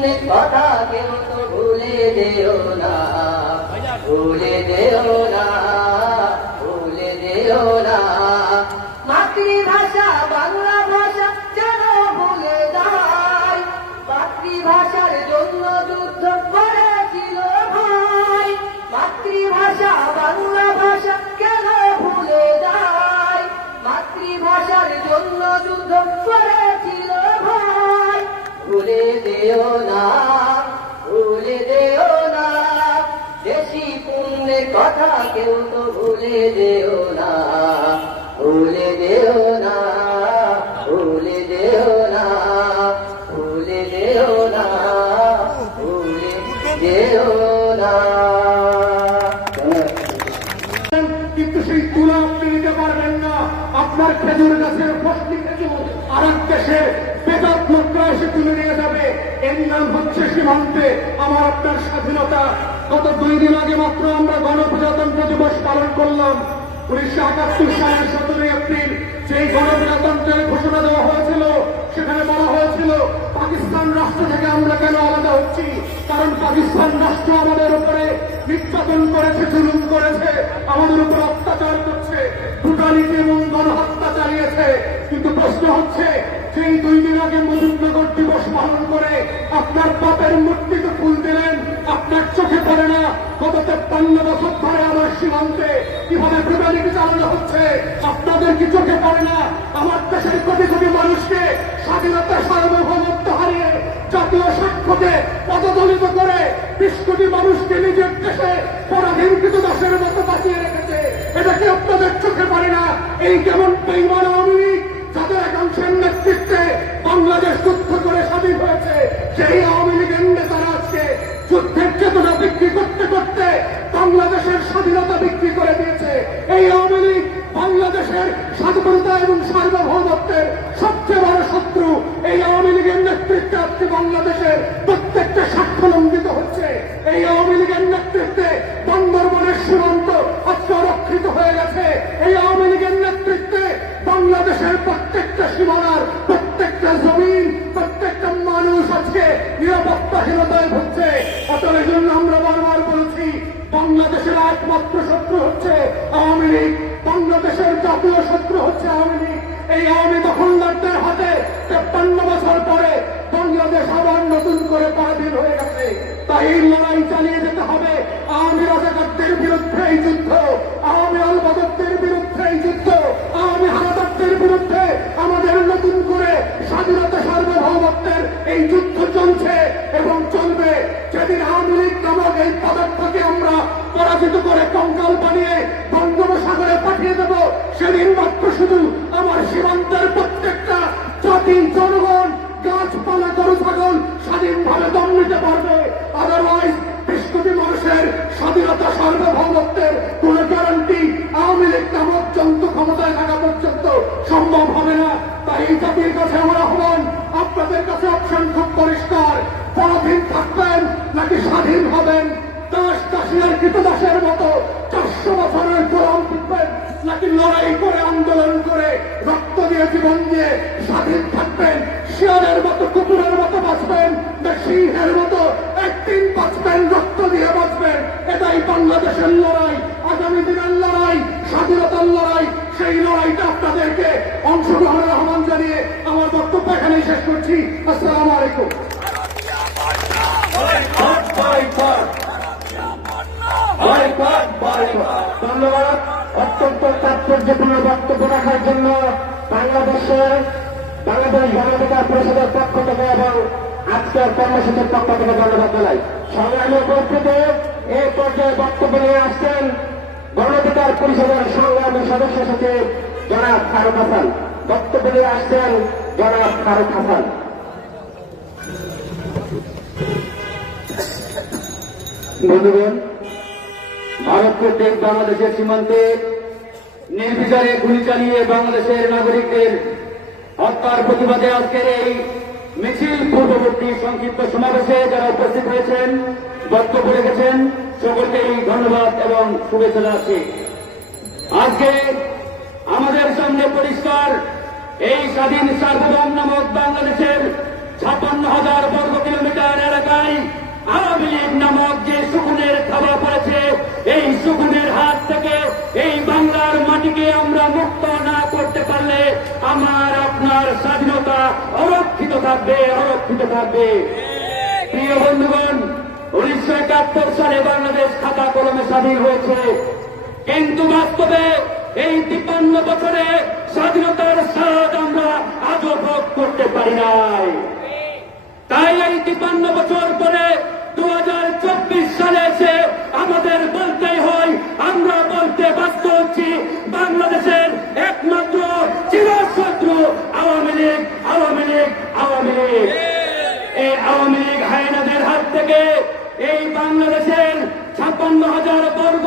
পুণ্যের কথা কেউ তো ভুলে যেও না, ভুলে যেও না, ভুলে যেও না। মাতৃভাষা বাংলা ভাষা যেন ভুলে যায়, মাতৃভাষার জন্য যুদ্ধ করেছিল ভাই। মাতৃভাষা বাংলা ভাষা কেন ভুলে যায়, মাতৃভাষার জন্য যুদ্ধ করেছিল ভাই। ভুলে যেও না, ভুলে যেও না, দেশি পুণ্যের কথা কেউ তো ভুলে যেও না, ভুলে যেও না, ভুলে যেও না, ভুলে যেও না, ভুলে যেও না। কিন্তু সেই তুলা আপনি নিতে পারবেন না। আপনার খেজুর গাছের ফসলি খেজুর আর এক দেশের বেদাত লোকরা এসে তুলে নিয়ে যাবে। এর নাম হচ্ছে সীমান্তে আমার আপনার স্বাধীনতা। গত 2 দিন আগে মাত্র আমরা গণপ্রজাতন্ত্র দিবস পালন করলাম। 1971 সালের 17 এপ্রিল সেই গণপ্রজাতন্ত্রের ঘোষণা দেওয়া হয়েছিল। সেখানে বলা হয়েছিল পাকিস্তান রাষ্ট্র থেকে আমরা কেন আলাদা হচ্ছি, কারণ পাকিস্তান রাষ্ট্র আমাদের উপরে নির্যাতন করেছে, জুলুম করেছে, আমাদের উপর অত্যাচার করছে, ব্রুটালিটি এবং গণহত্যা চালিয়েছে। কিন্তু প্রশ্ন হচ্ছে, সেই 2 দিন আগে মুজিবনগর দিবস পালন করে আপনার বাপের মূর্তিতে ফুল দিলেন, আপনার চোখে পড়ে না গত 53 বছর ধরে আমার সীমান্তে কিভাবে ব্রুটালিটি চালানো হচ্ছে? আপনাদের কি চোখে পড়ে না আমার দেশের কোটি কোটি মানুষকে স্বাধীনতা সার্বভৌমত্ব হারিয়ে জাতীয় স্বার্থকে পদদলিত করে 20 কোটি মানুষকে নিজের দেশে পরাধীনকৃত দাসের মতো বাঁচিয়ে রেখেছে? এটা কি আপনাদের চোখে পড়ে না? এই কেমন বেঈমান আওয়ামী লীগ যাদের একাংশের নেতৃত্বে বাংলাদেশ যুদ্ধ করে স্বাধীন হয়েছে, সেই আওয়ামী লীগের নেতারা আজকে যুদ্ধের চেতনা বিক্রি করতে করতে বাংলাদেশের স্বাধীনতা বিক্রি করে দিয়েছে। এই আওয়ামী লীগ বাংলাদেশের স্বাধীনতা এবং সার্বভৌমত্বের সবচেয়ে বড় শত্রু। এই আওয়ামী লীগের নেতৃত্বে আজকে বাংলাদেশের প্রত্যেকটা স্বার্থ লঙ্ঘিত হচ্ছে। এই আওয়ামী লীগের নেতৃত্বে বান্দরবনের সীমান্ত আজকে রক্ষিত হয়ে গেছে। এই আওয়ামী লীগের নেতৃত্বে বাংলাদেশের প্রত্যেকটা সীমানার প্রত্যেকটা জমিন, প্রত্যেকটা মানুষ আজকে নিরাপত্তাহীনতায় ভুগছে। অতএব এই জন্য আমরা বারবার বলছি, বাংলাদেশের একমাত্র শত্রু হচ্ছে আওয়ামী লীগ, বাংলাদেশের জাতীয় শত্রু হচ্ছে আওয়ামী লীগ। এই আওয়ামী দখলদারদের হাতে 53 বছর পরে বাংলাদেশ আবার নতুন করে পরাধীন হয়ে গেছে। তাই এই লড়াই চালিয়ে যেতে হবে। আওয়ামী রাজাকারদের বিরুদ্ধে এই যুদ্ধ, আওয়ামী আলবদরদের বিরুদ্ধে এই যুদ্ধ, আওয়ামী হানাদারদের বিরুদ্ধে আমাদের নতুন করে স্বাধীনতা সার্বভৌমত্বের এই যুদ্ধ চলছে এবং চলবে। যেদিন আওয়ামী লীগ নামক এই পদার্থকে আমরা পরাজিত করে কঙ্কাল বানিয়ে বঙ্গোপসাগরে পাঠিয়ে দেব, সেদিন মাত্র শুধু আমার সীমান্তের প্রত্যেকটা জাতি, জনগণ, গাছপালা, গরু ছাগল স্বাধীনভাবে দম নিতে পারবে। আদারওয়াইজ 20 কোটি মানুষের স্বাধীনতা সার্বভৌমত্বের কোন গ্যারান্টি আওয়ামী লীগ নামক জন্তু ক্ষমতায় থাকা পর্যন্ত সম্ভব হবে না। তাই এই জাতির কাছে আমার আহ্বান, আপনাদের কাছে অপশন খুব পরিষ্কার। পরাধীন থাকবেন নাকি স্বাধীন হবেন? দাস দাসিয়ার কৃতদাসের মতো 400 বছরের গোলাম থাকবেন নাকি লড়াই করে, আন্দোলন করে, রক্ত দিয়ে, জীবন দিয়ে স্বাধীন থাকবেন? শিয়ালের মতো, কুকুরের মতো বাঁচবেন না সিংহের মতো একদিন বাঁচবেন, রক্ত দিয়ে বাঁচবেন? এটাই বাংলাদেশের লড়াই, আগামী দিনের লড়াই, স্বাধীনতার লড়াই। সেই লড়াইটা আপনাদেরকে অংশগ্রহণের আহ্বান জানিয়ে আমার বক্তব্য এখানেই শেষ করছি। আসসালামু আলাইকুম। ধন্যবাদ অত্যন্ত তাৎপর্যপূর্ণ বক্তব্য রাখার জন্য বাংলাদেশ গণঅধিকার পরিষদের পক্ষ থেকে এবং আজকের কর্মসূচির পক্ষ থেকে ধন্যবাদ জানাই। সংগ্রামী উপস্থিতি এই পর্যায়ে বক্তব্য নিয়ে আসছেন গণঅধিকার পরিষদের সংগ্রামী সদস্য সচিব জনাব ফারুক হাসান। বক্তব্য নিয়ে আসছেন জনাব ফারুক হাসান। বন্ধুগণ, ভারত কর্তৃক বাংলাদেশের সীমান্তে নির্বিচারে গুলি চালিয়ে বাংলাদেশের নাগরিকদের হত্যার প্রতিবাদে আজকের এই মিছিল পূর্ববর্তী সংক্ষিপ্ত সমাবেশে যারা উপস্থিত হয়েছেন, বক্তব্য রেখেছেন, সকলকেই ধন্যবাদ এবং শুভেচ্ছা জানাচ্ছি। আজকে আমাদের সামনে পরিষ্কার এই স্বাধীন সার্বভৌম নামক বাংলাদেশের 56,000 বর্গ কিলোমিটার এলাকায় আওয়ামী লীগ নামক যে শকুনের থাবা পড়েছে, এই শকুনের হাত থেকে এই বাংলার মাটিকে আমরা মুক্ত না করতে পারলে আমার আপনার স্বাধীনতা অরক্ষিত থাকবে, অরক্ষিত থাকবে। প্রিয় বন্ধুগণ, 1971 সালে বাংলাদেশ খাতা কলমে স্বাধীন হয়েছে, কিন্তু বাস্তবে এই 53 বছরে স্বাধীনতার স্বাদ আমরা আজও ভোগ করতে পারি নাই। তাই এই 53 বছর পরে 2024 সালে এসে আমাদের বলতেই হয়, আমরা বলতে বাধ্য হচ্ছি, বাংলাদেশের একমাত্র চিরশত্রু আওয়ামী লীগ, আওয়ামী লীগ, আওয়ামী লীগ। এই আওয়ামী লীগ হায়নাদের হাত থেকে এই বাংলাদেশের 56,000 বর্গ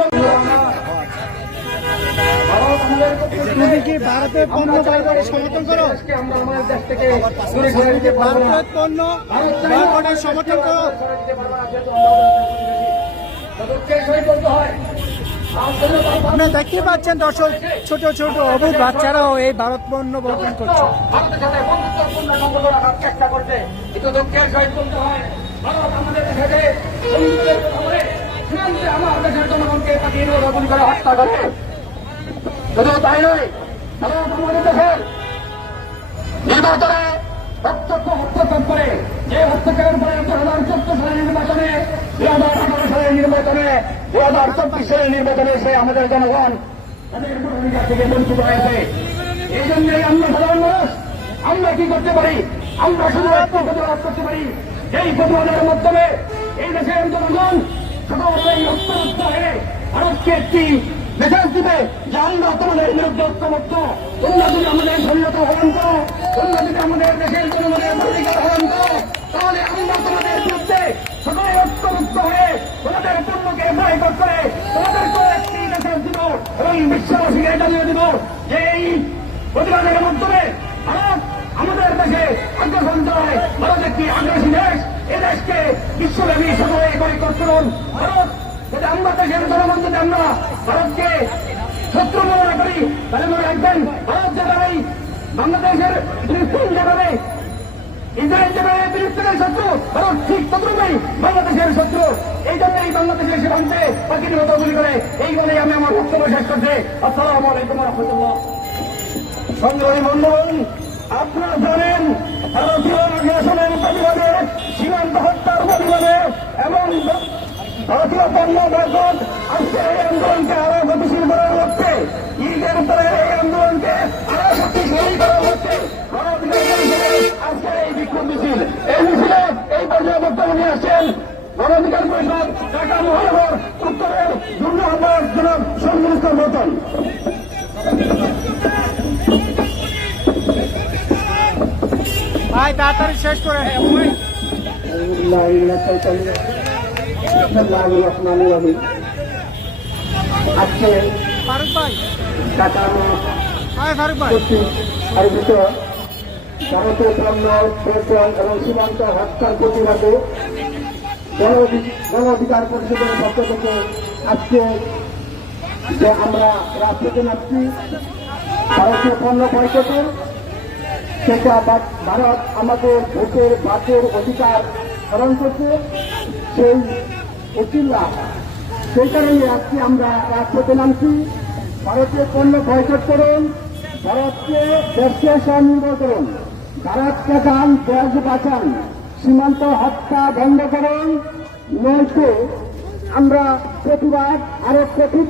তুমি কি ভারতের পণ্য বয়কটের সমর্থন করো? আমরা আমাদের দেশ থেকে ভারতের পণ্য বয়কটের সমর্থন করো? আপনারা দেখতে পাচ্ছেন দর্শক, ছোট ছোট অবুধ বাচ্চারাও এই ভারত পণ্য বয়কট করছে। ভারতের সাথে বন্ধুত্বপূর্ণ সম্পর্ক রাখার চেষ্টা করছে, কিন্তু দুঃখের সহিত বলতে হয়, ভারত আমাদের দেশে বন্ধুত্বের কথা বলে সীমান্তে আমার দেশের জনগণকে পাঠিয়ে নির্বাচন করে হত্যা করে। শুধু তাই নয়, ভারত আমাদের দেশের নির্বাচনে হস্তক্ষেপ করে, যে হস্তক্ষেপের পরে 2014 সালের নির্বাচনে, 2018 সালের নির্বাচনে, 2024 সালের নির্বাচনে সে আমাদের জনগণ তাদের ভোটাধিকার থেকে বঞ্চিত হয়েছে। এই জন্যই আমরা সাধারণ মানুষ আমরা কি করতে পারি? আমরা শুধু একটা প্রতিবাদ করতে পারি, এই প্রতিবাদের মাধ্যমে এই দেশের জনগণ সকলেই ঐক্যবদ্ধ হয়ে ভারতকে একটি মেসেজ দিবে যে আমরা তোমাদের বিরুদ্ধে ঐক্যবদ্ধ, তোমরা যদি আমাদের স্বাধীনতা হরণ করো, তোমরা যদি আমাদের দেশের জনগণের অধিকার হরণ করো, তাহলে আমরা তোমাদের বিরুদ্ধে সকলে ঐক্যবদ্ধ হয়ে তোমাদের পণ্যকে বয়কট করে তোমাদেরকে একটি মেসেজ দিব এবং বিশ্ববাসীকে জানিয়ে দিব যে এই প্রতিবাদের মাধ্যমে ভারত আমাদের দেশে আগ্রাসন চালায়, ভারত একটি আগ্রাসী দেশ, এ দেশকে বিশ্বব্যাপী সকলে বয়কট করুন। ভারত যদি আমরা দেশের জনগণ যদি আমরা ভারতকে শত্রু মনে করি, তাহলে মনে রাখবেন ভারত যেভাবে বাংলাদেশের ফিলিস্তিন যেভাবে ইসরায়েল যেভাবে ফিলিস্তিনের শত্রু, ভারত ঠিক ততটাই বাংলাদেশের শত্রু। এই জন্যই বাংলাদেশের সীমান্তে পাখির মতো গুলি করে। এই বলেই আমি আমার বক্তব্য শেষ করছি। আসসালামু আলাইকুম রহমতুল্লাহ। সংগ্রামী বন্ধুগণ, আপনারা জানেন ভারতীয় আগ্রাসনের প্রতিবাদে, সীমান্ত হত্যার প্রতিবাদে এবং ভারতীয় পণ্য বয়কট আজকে এই আন্দোলনকে আরো গতিশীল করার লক্ষ্যে, ঈদের পরে এই আন্দোলনকে আরো শক্তিশালী করার লক্ষ্যে আজকে এই বিক্ষোভ মিছিল, এই মিছিলে এই পর্যায়ে বক্তব্য নিয়ে আসছেন গণঅধিকার পরিষদ ঢাকা মহানগর উত্তরের যুগ্ম আহ্বায়ক জনাব শহীদুল ইসলাম রতন। ভাই তাড়াতাড়ি শেষ করে। আজকে ফারুক ভাই, ঢাকা ফারুক ভাই, আয়োজিত ভারতীয় পণ্য পেট্রোল এবং সীমান্ত হত্যার প্রতিবাদে গণ অধিকার পরিষদের পক্ষ থেকে আজকে যে আমরা রাজপথে নামছি ভারতীয় পণ্য বয়কটে, সেটা ভারত আমাদের ভোটের বাকের অধিকার হরণ করছে, সেই উকিল্লা সেই কারণে আজকে আমরা রাজপথে নামছি। ভারতীয় পণ্য বয়কট করুন, ভারতকে দেশকে স্বনির্ভর করুন, ভারতকে খান, দেশ বাঁচান, সীমান্ত হত্যা বন্ধ করুন, নয়তো আমরা প্রতিবাদ আরো কঠিন